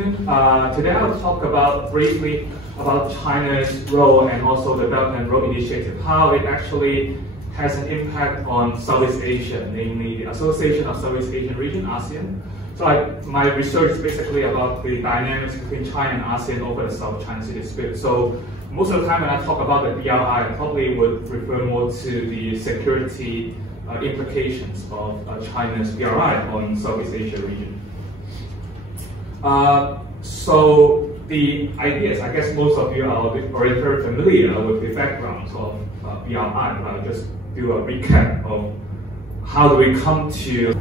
afternoon. Today I'll talk briefly about China's role and also the Belt and Road Initiative, how it actually has an impact on Southeast Asia, namely the Association of Southeast Asian Region, ASEAN. So my research is basically about the dynamics between China and ASEAN over the South China Sea dispute. So most of the time when I talk about the BRI, I probably would refer more to the security implications of China's BRI on Southeast Asia region. So the ideas, I guess most of you are already very familiar with the background of BRI, but I'll just do a recap of how do we come to...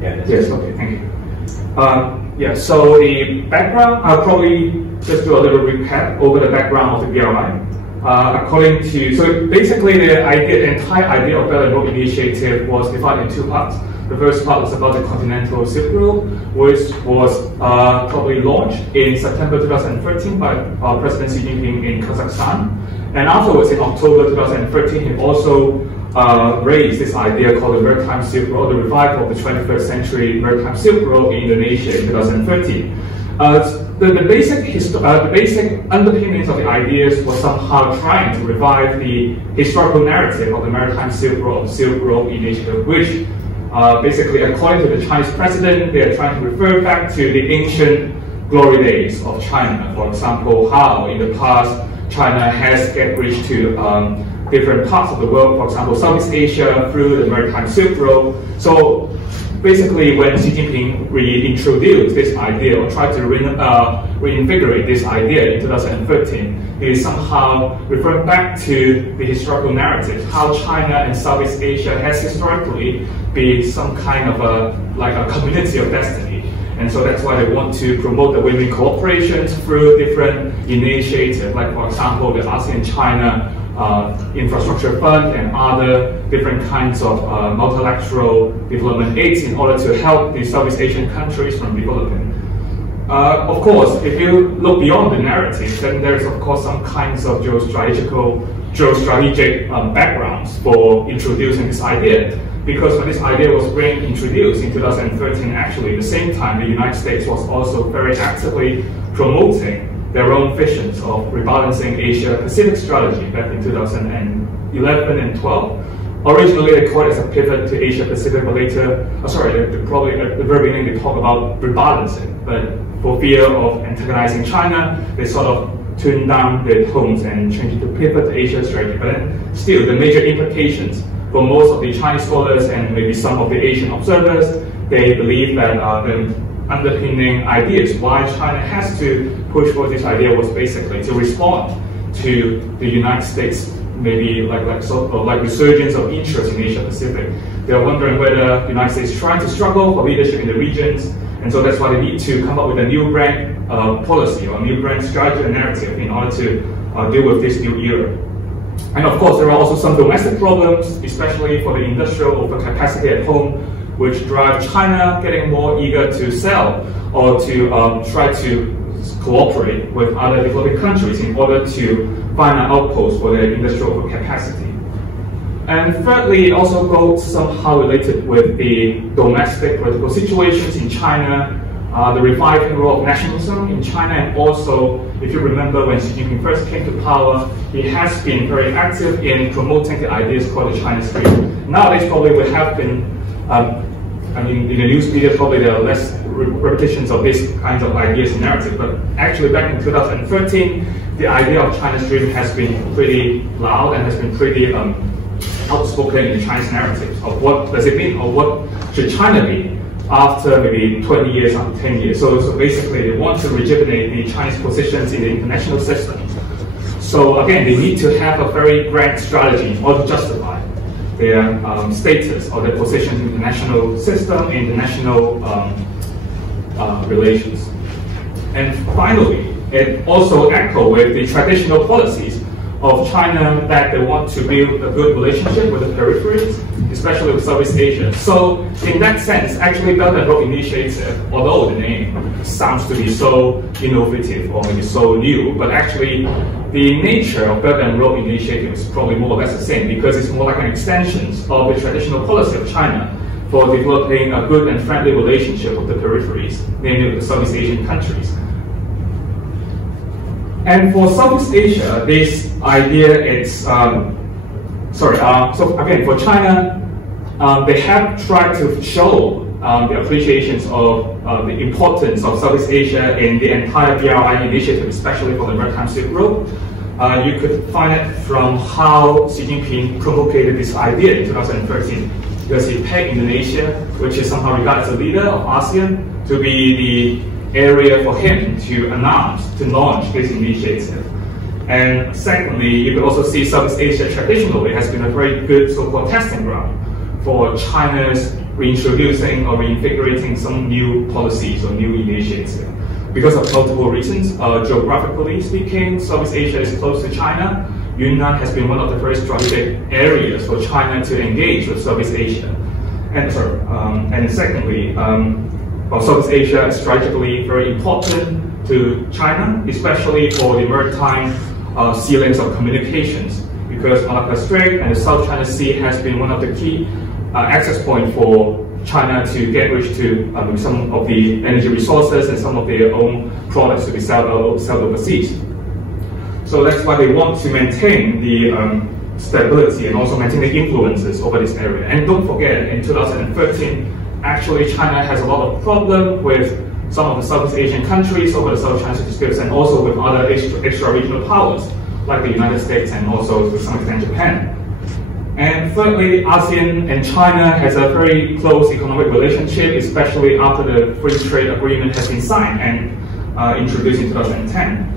Yes, okay, thank you. So the background, I'll probably just do a little recap over the background of the BRI. So basically the entire idea of Belt and Road Initiative was divided in two parts. The first part was about the continental Silk Road, which was probably launched in September 2013 by President Xi Jinping in Kazakhstan. And afterwards, in October 2013, he also raised this idea called the Maritime Silk Road, the revival of the 21st century Maritime Silk Road in Indonesia in 2013. The basic underpinnings of the ideas was somehow trying to revive the historical narrative of the Maritime Silk Road Initiative, which basically, according to the Chinese president, they are trying to refer back to the ancient glory days of China. For example, how in the past China has reached to different parts of the world, for example, Southeast Asia through the Maritime Silk Road. So basically, when Xi Jinping reintroduced this idea or tried to reinvigorate this idea in 2013, he somehow referred back to the historical narrative, how China and Southeast Asia has historically been some kind of a community of destiny. And so that's why they want to promote the win-win cooperation through different initiatives, like for example, the ASEAN-China Infrastructure Fund and other different kinds of multilateral development aids in order to help the Southeast Asian countries from developing. Of course, if you look beyond the narrative, then there's of course some kinds of geostrategic backgrounds for introducing this idea. Because when this idea was being introduced in 2013, actually at the same time, the United States was also very actively promoting their own visions of rebalancing Asia-Pacific strategy back in 2011 and 12. Originally, they called it as a pivot to Asia-Pacific, but later, probably at the very beginning, they talked about rebalancing. But for fear of antagonizing China, they sort of tuned down their tones and changed it to pivot to Asia strategy. But then still, the major implications for most of the Chinese scholars and maybe some of the Asian observers, they believe that the underpinning ideas why China has to push for this idea was basically to respond to the United States, maybe like resurgence of interest in Asia Pacific. They're wondering whether the United States is trying to struggle for leadership in the regions, and so that's why they need to come up with a new brand policy or a new brand strategy and narrative in order to deal with this new era. And of course, there are also some domestic problems, especially for the industrial overcapacity at home, which drive China getting more eager to sell or to try to cooperate with other developing countries in order to find an outpost for their industrial overcapacity. And thirdly, it also goes somehow related with the domestic political situations in China, the reviving role of nationalism in China, and also, if you remember when Xi Jinping first came to power, he has been very active in promoting the ideas called the China Stream. Nowadays, probably we have been, in the news media, probably there are less repetitions of these kinds of ideas and narrative, but actually back in 2013, the idea of China Stream has been pretty loud and has been pretty outspoken in the Chinese narratives of what does it mean or what should China be after maybe 20 years, after 10 years. So basically they want to rejuvenate the Chinese positions in the international system. So again, they need to have a very grand strategy in order to justify their status or their position in the international system, international relations. And finally, it also echoes with the traditional policies of China that they want to build a good relationship with the peripheries, especially with Southeast Asia. So in that sense, actually Belt and Road Initiative, although the name sounds to be so innovative or maybe so new, but actually the nature of Belt and Road Initiative is probably more or less the same because it's more like an extension of the traditional policy of China for developing a good and friendly relationship with the peripheries, namely with the Southeast Asian countries. And for Southeast Asia, this idea is, so again, for China, they have tried to show the appreciations of the importance of Southeast Asia in the entire BRI initiative, especially for the Maritime Silk Road. You could find it from how Xi Jinping promulgated this idea in 2013, because he pegged Indonesia, which is somehow regarded as a leader of ASEAN, to be the area for him to launch this initiative. And secondly, you could also see Southeast Asia traditionally has been a very good so-called testing ground for China's reintroducing or reinvigorating some new policies or new initiatives. Because of multiple reasons, geographically speaking, Southeast Asia is close to China. Yunnan has been one of the very strategic areas for China to engage with Southeast Asia. And secondly, Southeast Asia is strategically very important to China, especially for the maritime sea lanes of communications, because Malacca Strait and the South China Sea has been one of the key access points for China to get rich to some of the energy resources and some of their own products to be sold overseas. So that's why they want to maintain the stability and also maintain the influences over this area. And don't forget, in 2013, actually China has a lot of problem with some of the Southeast Asian countries over the South China Sea disputes, and also with other extra-regional powers like the United States and also to some extent Japan. And thirdly, ASEAN and China has a very close economic relationship, especially after the free trade agreement has been signed and introduced in 2010.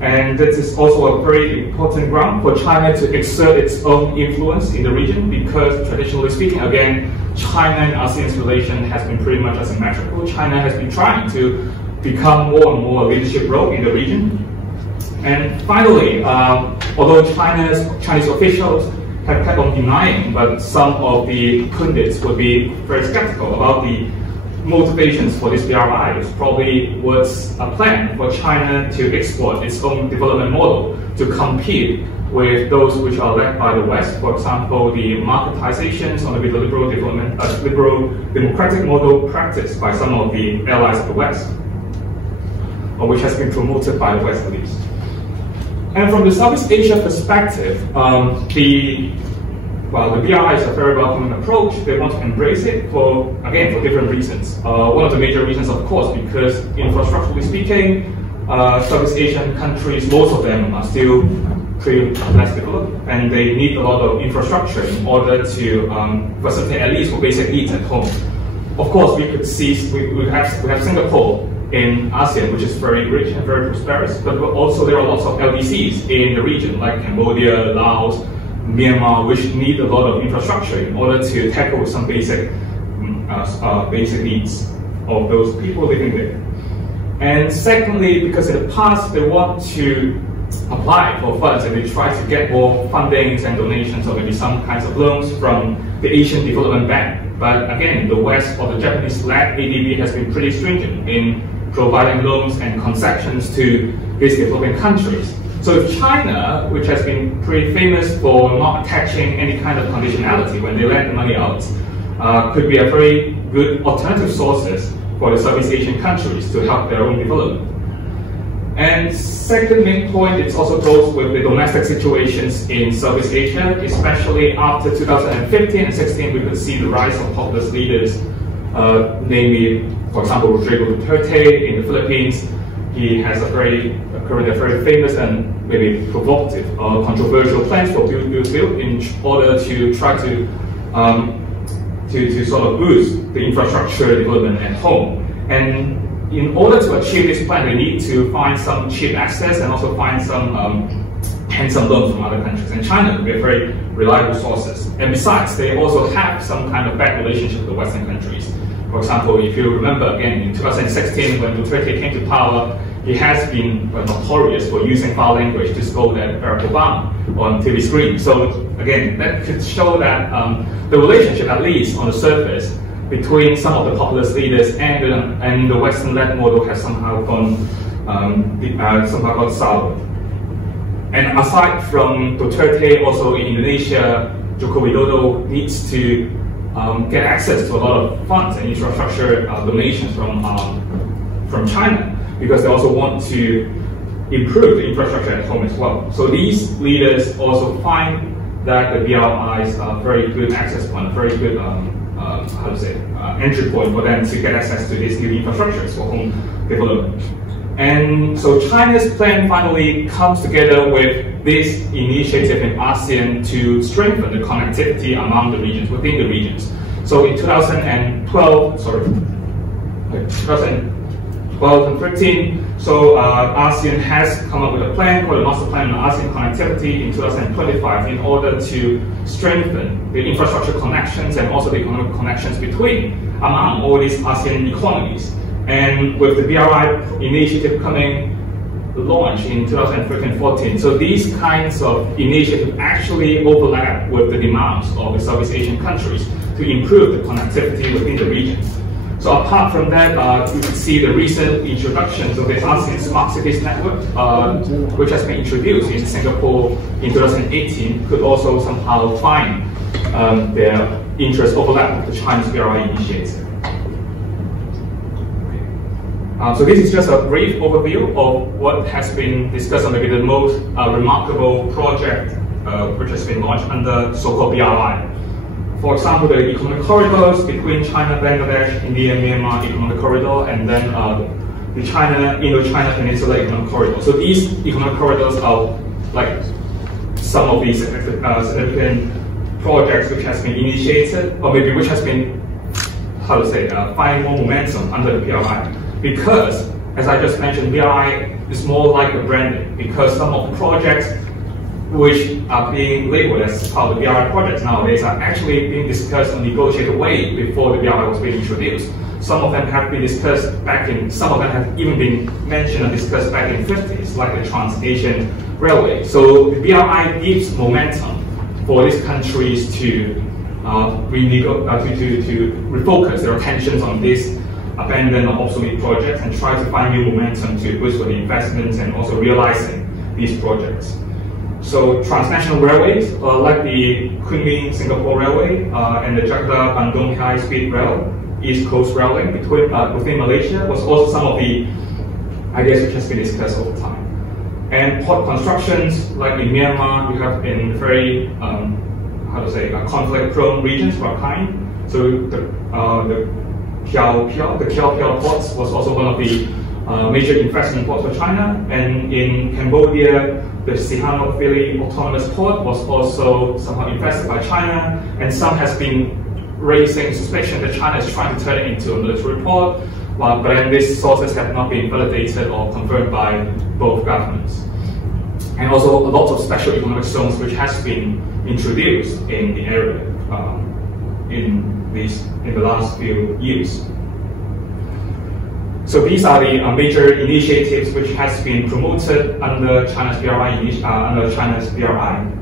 And this is also a very important ground for China to exert its own influence in the region, because traditionally speaking, again, China and ASEAN's relation has been pretty much asymmetrical. China has been trying to become more and more a leadership role in the region. And finally, although Chinese officials have kept on denying, but some of the pundits would be very skeptical about the motivations for this BRI. It probably was a plan for China to export its own development model to compete with those which are led by the West. For example, the marketizations on the liberal democratic model practiced by some of the allies of the West, or which has been promoted by the West at least. And from the Southeast Asia perspective, the BRI is a very welcoming approach. They want to embrace it for different reasons. One of the major reasons, of course, because infrastructurally speaking, Southeast Asian countries, most of them are still pretty less developed, and they need a lot of infrastructure in order to facilitate at least for basic needs at home. Of course, we could see we have Singapore in ASEAN, which is very rich and very prosperous, but also there are lots of LDCs in the region, like Cambodia, Laos, Myanmar, which need a lot of infrastructure in order to tackle some basic needs of those people living there. And secondly, because in the past they want to apply for funds and they try to get more fundings and donations or maybe some kinds of loans from the Asian Development Bank. But again, the West or the Japanese-led ADB has been pretty stringent in providing loans and concessions to these developing countries. So if China, which has been pretty famous for not attaching any kind of conditionality when they lend the money out, could be a very good alternative sources for the Southeast Asian countries to help their own development. And second main point, it also goes with the domestic situations in Southeast Asia, especially after 2015 and 16, we could see the rise of populist leaders, namely, for example, Rodrigo Duterte in the Philippines. He has currently a very famous and maybe provocative or controversial plans for build in order to try to sort of boost the infrastructure development at home. And in order to achieve this plan, they need to find some cheap access and also find some handsome loans from other countries. And China could be a very reliable sources. And besides, they also have some kind of bad relationship with the Western countries. For example, if you remember again, in 2016, when Duterte came to power, he has been notorious for using foul language to scold at Barack Obama on TV screen. So again, that could show that the relationship, at least on the surface, between some of the populist leaders and the Western-led model has somehow got sour. And aside from Duterte, also in Indonesia, Joko Widodo needs to get access to a lot of funds and infrastructure donations from China, because they also want to improve the infrastructure at home as well. So these leaders also find that the BRI is a very good access point, a very good entry point for them to get access to these new infrastructures for home development. And so China's plan finally comes together with this initiative in ASEAN to strengthen the connectivity among the regions, within the regions. So in 2012 and 13, so ASEAN has come up with a plan called the Master Plan on ASEAN Connectivity in 2025 in order to strengthen the infrastructure connections and also the economic connections among all these ASEAN economies. And with the BRI initiative coming launched in 2013-14, so these kinds of initiatives actually overlap with the demands of the Southeast Asian countries to improve the connectivity within the regions. So apart from that, you can see the recent introductions of the ASEAN Smart Cities Network, which has been introduced in Singapore in 2018, could also somehow find their interest overlap with the Chinese BRI initiative. So this is just a brief overview of what has been discussed on maybe the most remarkable project which has been launched under so-called BRI. For example, the economic corridors between China, Bangladesh, India, Myanmar economic corridor, and then the Indo-China Peninsula economic corridor. So these economic corridors are like some of these significant projects which has been initiated, or maybe which has been, finding more momentum under the BRI. Because, as I just mentioned, BRI is more like a branding, because some of the projects which are being labeled as part of the BRI projects nowadays are actually being discussed and negotiated way before the BRI was being introduced. Some of them have been discussed some of them have even been mentioned and discussed back in the 50s, like the Trans-Asian Railway. So the BRI gives momentum for these countries to refocus their attentions on these abandoned or obsolete projects and try to find new momentum to boost for the investments and also realizing these projects. So transnational railways, like the Kunming Singapore Railway and the Jakarta-Bandung High-Speed Rail, East Coast Railway within Malaysia, was also some of the ideas which has been discussed over time. And port constructions, like in Myanmar, we have in very, conflict-prone regions, Rakhine. So the Kiao ports was also one of the major investment ports for China, and in Cambodia, the Sihanouk-Vili Autonomous Port was also somehow invested by China, and some has been raising suspicion that China is trying to turn it into a military port, but then these sources have not been validated or confirmed by both governments. And also a lot of special economic zones which has been introduced in the area in the last few years. So these are the major initiatives which has been promoted under China's BRI.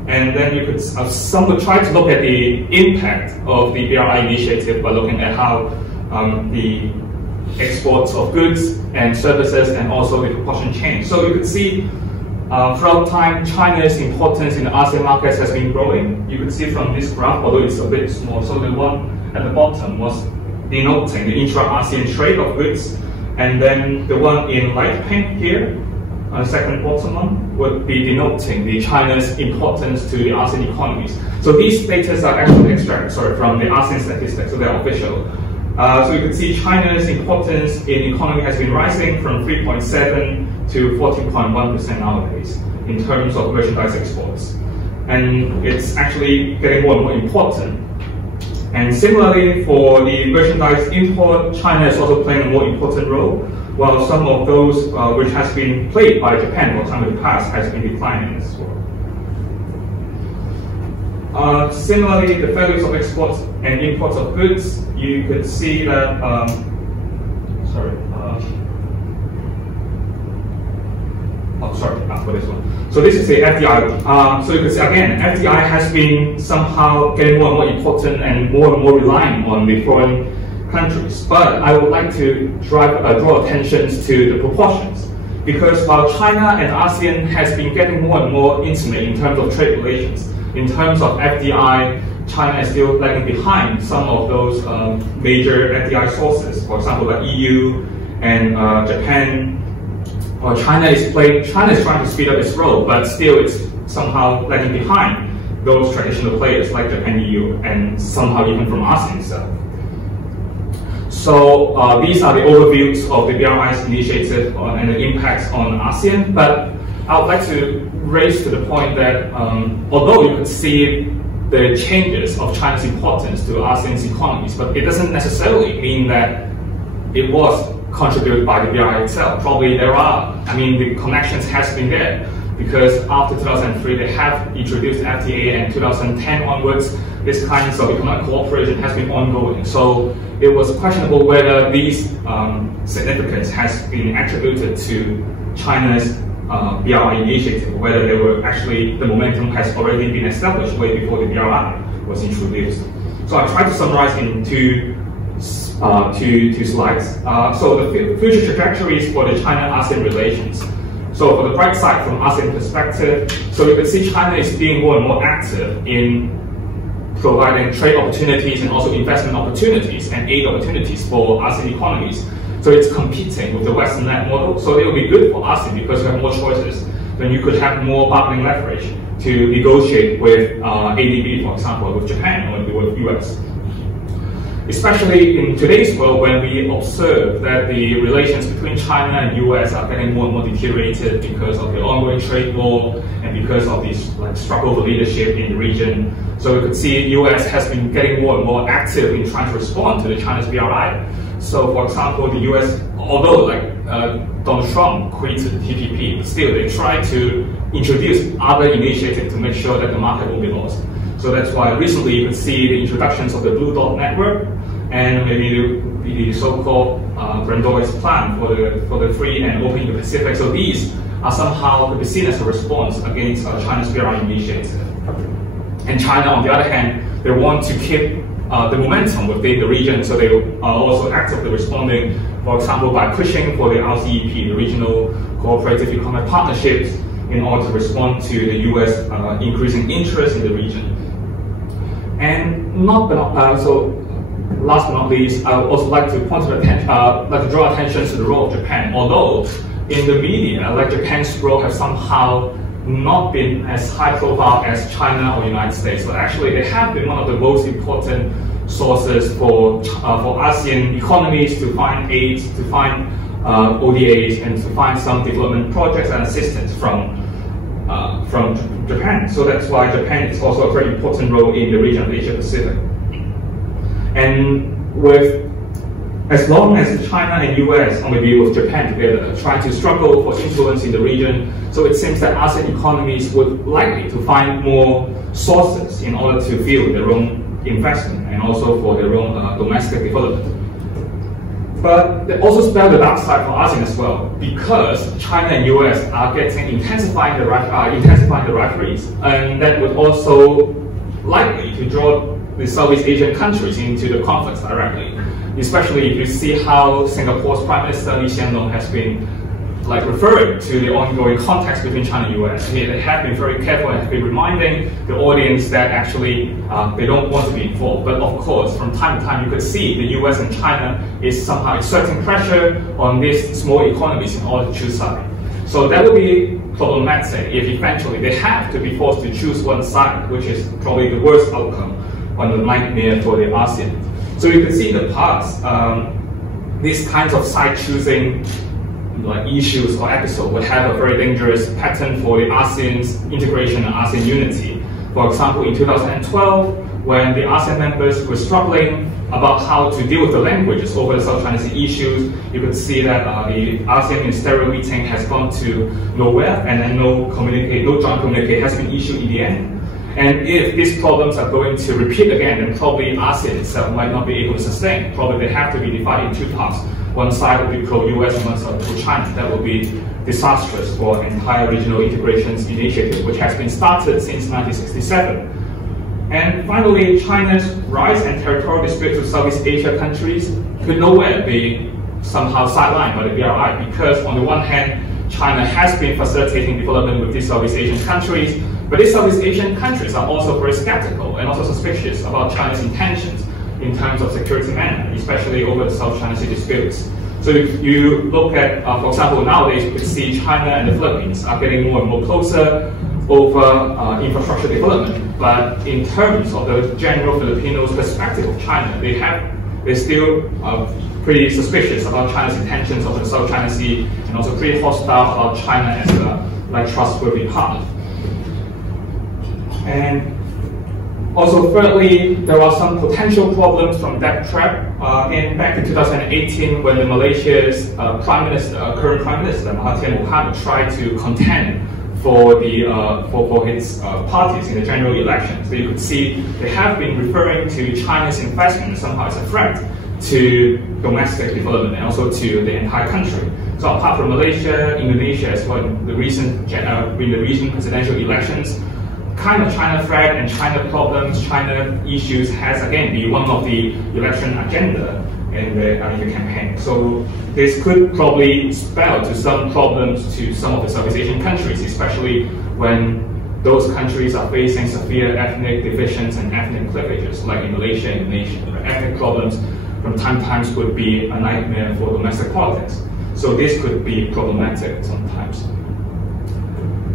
And then you could some would try to look at the impact of the BRI initiative by looking at how the exports of goods and services and also the proportion change. So you could see throughout time, China's importance in the ASEAN markets has been growing. You could see from this graph, although it's a bit small. So the one at the bottom was denoting the intra-ASEAN trade of goods. And then the one in light pink here, the second bottom one, would be denoting the China's importance to the ASEAN economies. So these data are actually extracted from the ASEAN statistics, so they're official. So you can see China's importance in economy has been rising from 3.7 to 14.1% nowadays in terms of merchandise exports. And it's actually getting more and more important. And similarly, for the merchandise import, China is also playing a more important role, while some of those which has been played by Japan for time in the past has been declining as well. Similarly, the values of exports and imports of goods, you could see that, for this one. So this is the FDI. So you can see again, FDI has been somehow getting more and more important and more reliant on the foreign countries. But I would like to draw attention to the proportions, because while China and ASEAN has been getting more and more intimate in terms of trade relations, in terms of FDI, China is still lagging behind some of those major FDI sources. For example, like EU and Japan. China is trying to speed up its role, but still it's somehow lagging behind those traditional players like Japan, EU, and somehow even from ASEAN itself. So these are the overviews of the BRI's initiative and the impacts on ASEAN. But I would like to raise to the point that although you could see the changes of China's importance to ASEAN's economies, but it doesn't necessarily mean that it was contributed by the BRI itself. Probably there are, the connections has been there, because after 2003 they have introduced FTA, and 2010 onwards this kind of economic cooperation has been ongoing. So it was questionable whether these significance has been attributed to China's BRI initiative, whether they were actually, the momentum has already been established way before the BRI was introduced. So I tried to summarize in two slides. So the future trajectories for the China-ASEAN relations. So for the bright side from ASEAN perspective, so you can see China is being more and more active in providing trade opportunities and also investment opportunities and aid opportunities for ASEAN economies. So it's competing with the Western-led model. So it will be good for ASEAN because you have more choices. Then you could have more bargaining leverage to negotiate with ADB, for example, with Japan or with US. Especially in today's world, when we observe that the relations between China and US are getting more and more deteriorated because of the ongoing trade war and because of this struggle for leadership in the region. So we could see US has been getting more and more active in trying to respond to the China's BRI. So for example, the US, although Donald Trump created the TPP, but still they try to introduce other initiatives to make sure that the market won't be lost. So that's why recently you could see the introductions of the Blue Dot Network and maybe the so-called Grandois plan for the free and open Indo-Pacific. So these are somehow could be seen as a response against China's BRI initiative. And China, on the other hand, they want to keep the momentum within the region, so they are also actively responding, for example, by pushing for the RCEP, the Regional Cooperative Economic Partnerships, in order to respond to the US increasing interest in the region. And last but not least, I would also like to draw attention to the role of Japan. Although in the media, Japan's role has somehow not been as high profile as China or United States, but actually they have been one of the most important sources for ASEAN economies to find aid, to find ODAs, and to find some development projects and assistance from Japan. So that's why Japan is also a very important role in the region of Asia Pacific. And as long as China and US, or maybe with Japan together, try to struggle for influence in the region, so it seems that ASEAN economies would likely to find more sources in order to fuel their own investment and also for their own domestic development. But they also spell the dark side for ASEAN as well, because China and US are intensifying the rivalries, and that would also likely to draw the Southeast Asian countries into the conflicts directly. Especially if you see how Singapore's Prime Minister Lee Hsien Loong has been referring to the ongoing context between China and US. They have been very careful and have been reminding the audience that actually they don't want to be involved. But of course, from time to time, you could see the US and China is somehow exerting pressure on these small economies in order to choose side. So that would be problematic if eventually they have to be forced to choose one side, which is probably the worst outcome on the nightmare for the ASEAN. So you can see in the past, these kinds of side-choosing issues or episodes would have a very dangerous pattern for the ASEAN's integration and ASEAN unity. For example, in 2012, when the ASEAN members were struggling about how to deal with the languages over the South China Sea issues, you could see that the ASEAN ministerial meeting has gone to nowhere, and then no joint communique has been issued in the end. And if these problems are going to repeat again, then probably ASEAN itself might not be able to sustain. Probably they have to be divided in two parts. One side will be pro-US and one side pro-China. That will be disastrous for entire regional integrations initiative, which has been started since 1967. And finally, China's rise and territorial disputes with Southeast Asia countries could nowhere be somehow sidelined by the BRI, because on the one hand, China has been facilitating development with these Southeast Asian countries, but these Southeast Asian countries are also very skeptical and also suspicious about China's intentions in terms of security management, especially over the South China Sea disputes. So if you look at, for example, nowadays we could see China and the Philippines are getting more and more closer over infrastructure development, but in terms of the general Filipinos' perspective of China, they still are pretty suspicious about China's intentions over the South China Sea, and also pretty hostile about China as a trustworthy partner. And also, thirdly, there are some potential problems from that trap. Again, back in 2018, when the Malaysia's current Prime Minister Mahathir Mohamad tried to contend for his parties in the general election. So you could see they have been referring to China's investment somehow as a threat to domestic development and also to the entire country. So apart from Malaysia, Indonesia as well in the recent presidential elections, kind of China threat and China problems, China issues has again been one of the election agenda in the campaign. So this could probably spell to some problems to some of the Southeast Asian countries, especially when those countries are facing severe ethnic divisions and ethnic cleavages, like in Malaysia and Indonesia. Ethnic problems from time to time could be a nightmare for domestic politics. So this could be problematic sometimes.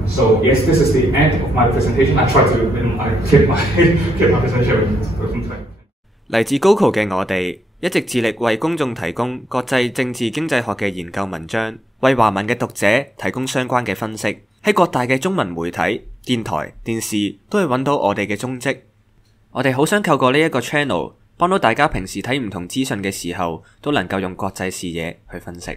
So yes, this is the end of my presentation. I try to keep my presentation within time. 嚟自 Glocal 嘅我哋一直致力為公眾提供國際政治經濟學嘅研究文章，為華文嘅讀者提供相關嘅分析。喺各大嘅中文媒體、電台、電視都會揾到我哋嘅蹤跡。我哋好想透過呢一個 channel 幫到大家平時睇唔同資訊嘅時候，都能夠用國際視野去分析。